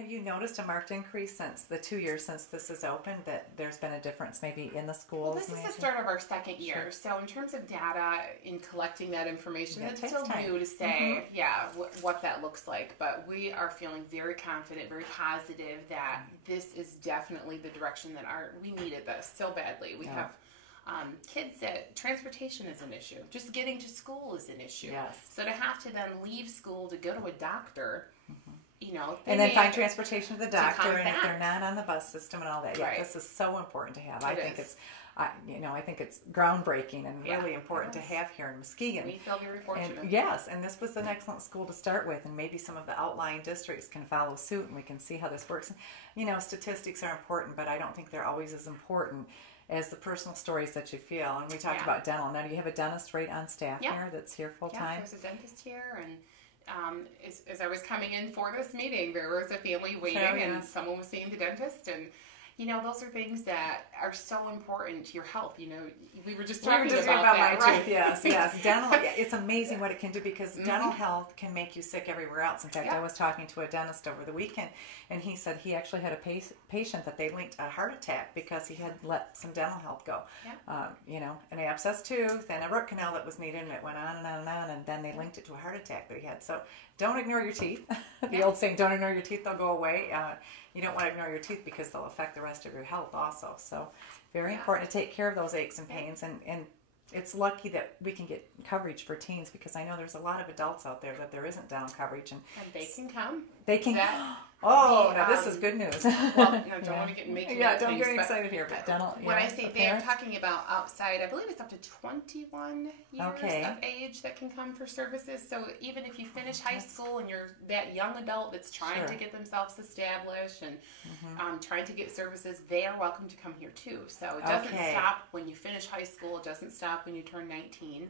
have you noticed a marked increase since the 2 years since this is open, that there's been a difference maybe in the schools? Well, this is the start of our second year. Sure. So in terms of data, in collecting that information, it's still new to say, what that looks like. But we are feeling very confident, very positive that this is definitely the direction that we needed this so badly. We have kids that transportation is an issue. Just getting to school is an issue. Yes. So to have to then leave school to go to a doctor, you know, and then find transportation to the doctor, and if they're not on the bus system and all that, this is so important to have. I think it's groundbreaking and really important to have here in Muskegon. We feel very fortunate. And and this was an excellent school to start with, and maybe some of the outlying districts can follow suit, and we can see how this works. You know, statistics are important, but I don't think they're always as important as the personal stories that you feel. And we talked about dental. Now, do you have a dentist right on staff here that's here full time? Yeah, there's a dentist here, and as I was coming in for this meeting, there was a family waiting, and someone was seeing the dentist, and you know, those are things that are so important to your health. You know, we were just talking about that, my tooth. Yes. Dental, it's amazing what it can do, because dental health can make you sick everywhere else. In fact, I was talking to a dentist over the weekend, and he said he actually had a patient that they linked a heart attack because he had let some dental health go. You know, an abscessed tooth and a root canal that was needed, and it went on and on and on, and then they linked it to a heart attack that he had. So don't ignore your teeth. The old saying, don't ignore your teeth, they'll go away. You don't want to ignore your teeth because they'll affect the rest of your health also. So very important to take care of those aches and pains. And it's lucky that we can get coverage for teens, because I know there's a lot of adults out there that there isn't dental coverage. And they can come. They can. Now this is good news. Well, no, don't want to get don't get excited here. But dental. When I say they, I'm talking about outside. I believe it's up to 21 years of age that can come for services. So even if you finish high school and you're that young adult that's trying to get themselves established and trying to get services, they are welcome to come here too. So it doesn't stop when you finish high school. It doesn't stop when you turn 19.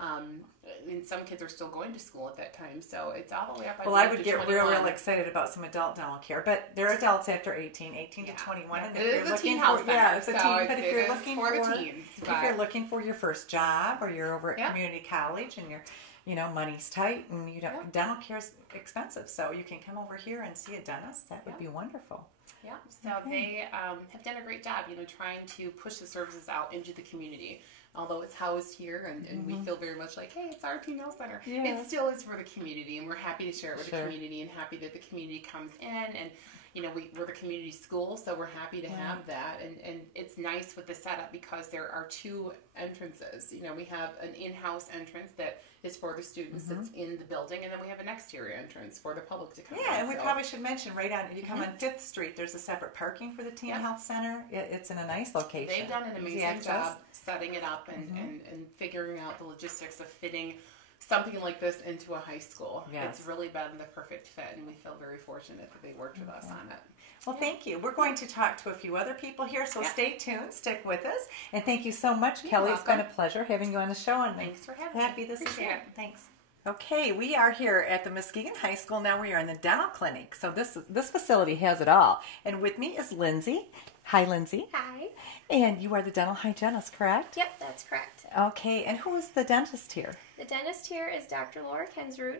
And some kids are still going to school at that time, so it's all the way up. Well, I would get real excited about some adult dental care, but they're adults after 18 to 21. And it is a teen health center. It's a teen. But if you're looking for the teens, if you're looking for your first job, or you're over at community college and you're, you know, money's tight and you don't, dental care is expensive, so you can come over here and see a dentist. That would be wonderful. Yeah, so they have done a great job, you know, trying to push the services out into the community. Although it's housed here, and we feel very much like, hey, it's our teen health center. It still is for the community, and we're happy to share it with the community, and happy that the community comes in. And you know, we're the community school, so we're happy to have that. And it's nice with the setup because there are two entrances. You know, we have an in-house entrance that is for the students that's in the building, and then we have an exterior entrance for the public to come in. And we probably should mention, right on, you come on 5th Street, there's a separate parking for the Teen Health Center. It's in a nice location. They've done an amazing job setting it up and figuring out the logistics of fitting something like this into a high school. It's really been the perfect fit, and we feel very fortunate that they worked with us on it. Well, thank you. We're going to talk to a few other people here, so stay tuned, stick with us, and thank you so much, Kelly. Welcome. It's been a pleasure having you on the show, and thanks for having me. Happy this is it. Thanks. Okay, we are here at the Muskegon High School. Now we are in the dental clinic, so this facility has it all. And with me is Lindsay. Hi, Lindsay. Hi. And you are the dental hygienist, correct? Yep, that's correct. Okay, and who is the dentist here? The dentist here is Dr. Laura Kensrud.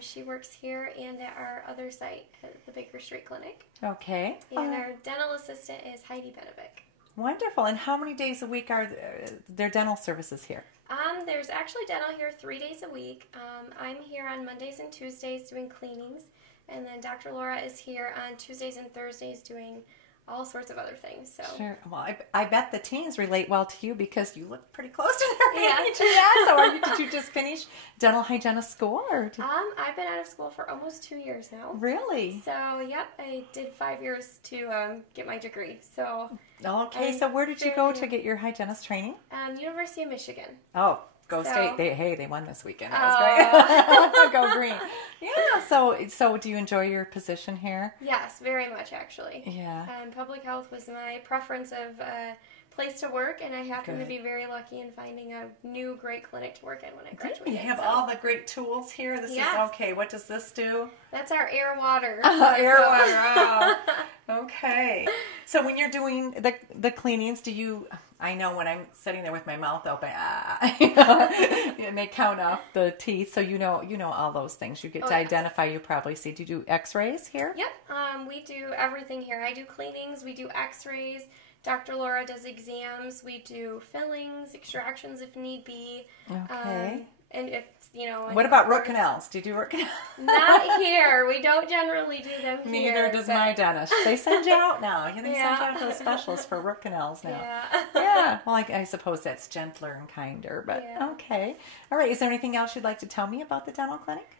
She works here and at our other site at the Baker Street Clinic. Okay. And our dental assistant is Heidi Benovic. Wonderful. And how many days a week are there dental services here? There's actually dental here 3 days a week. I'm here on Mondays and Tuesdays doing cleanings, and then Dr. Laura is here on Tuesdays and Thursdays doing all sorts of other things. So sure. Well, I bet the teens relate well to you because you look pretty close to their age. Yeah. So did you just finish dental hygienist school? Or I've been out of school for almost 2 years now. Really? So, yep, I did 5 years to get my degree. So okay, so where did you go to get your hygienist training? University of Michigan. Oh, go State. They won this weekend. That was great. Go Green. Yeah, so do you enjoy your position here? Yes, very much actually. Yeah. Public health was my preference of place to work, and I happen to be very lucky in finding a new great clinic to work in when I graduated. You have all the great tools here. This is okay. What does this do? That's our air water. Air water. Oh. Okay. So when you're doing the cleanings, do you I know when I'm sitting there with my mouth open, and they count off the teeth. So you know all those things. You get to identify. You probably see. Do you do X-rays here? Yep. We do everything here. I do cleanings. We do X-rays. Dr. Laura does exams. We do fillings, extractions if need be. Okay. And if, what about root canals? Do you do root canals? Not here. We don't generally do them here. Neither does my dentist. They send you out now. They send you out to a specialist for root canals now. Yeah. Well, I suppose that's gentler and kinder, but okay. All right. Is there anything else you'd like to tell me about the dental clinic?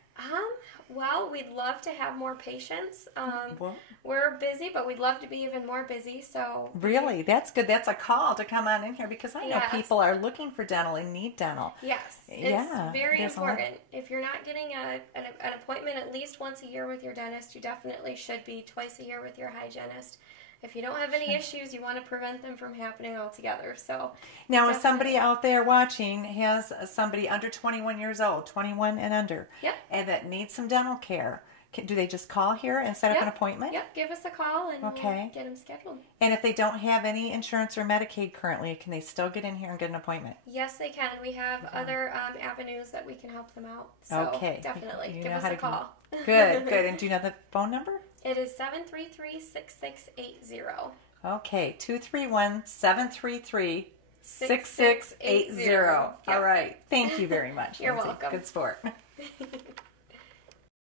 Well, we'd love to have more patients. We're busy, but we'd love to be even more busy. So really, that's good. That's a call to come on in here because I know people are looking for dental and need dental. Yes, it's very important. If you're not getting an appointment at least once a year with your dentist, you definitely should be twice a year with your hygienist. If you don't have any issues, you want to prevent them from happening altogether. So now, if somebody out there watching has somebody under 21 years old, 21 and under, and that needs some dental care, do they just call here and set up an appointment? Yep, give us a call and we'll get them scheduled. And if they don't have any insurance or Medicaid currently, can they still get in here and get an appointment? Yes, they can. We have other avenues that we can help them out. So definitely give us a call. Good. And do you know the phone number? It is 733-6680. Okay, 231-733-6680. All right. Thank you very much. You're welcome. Good sport.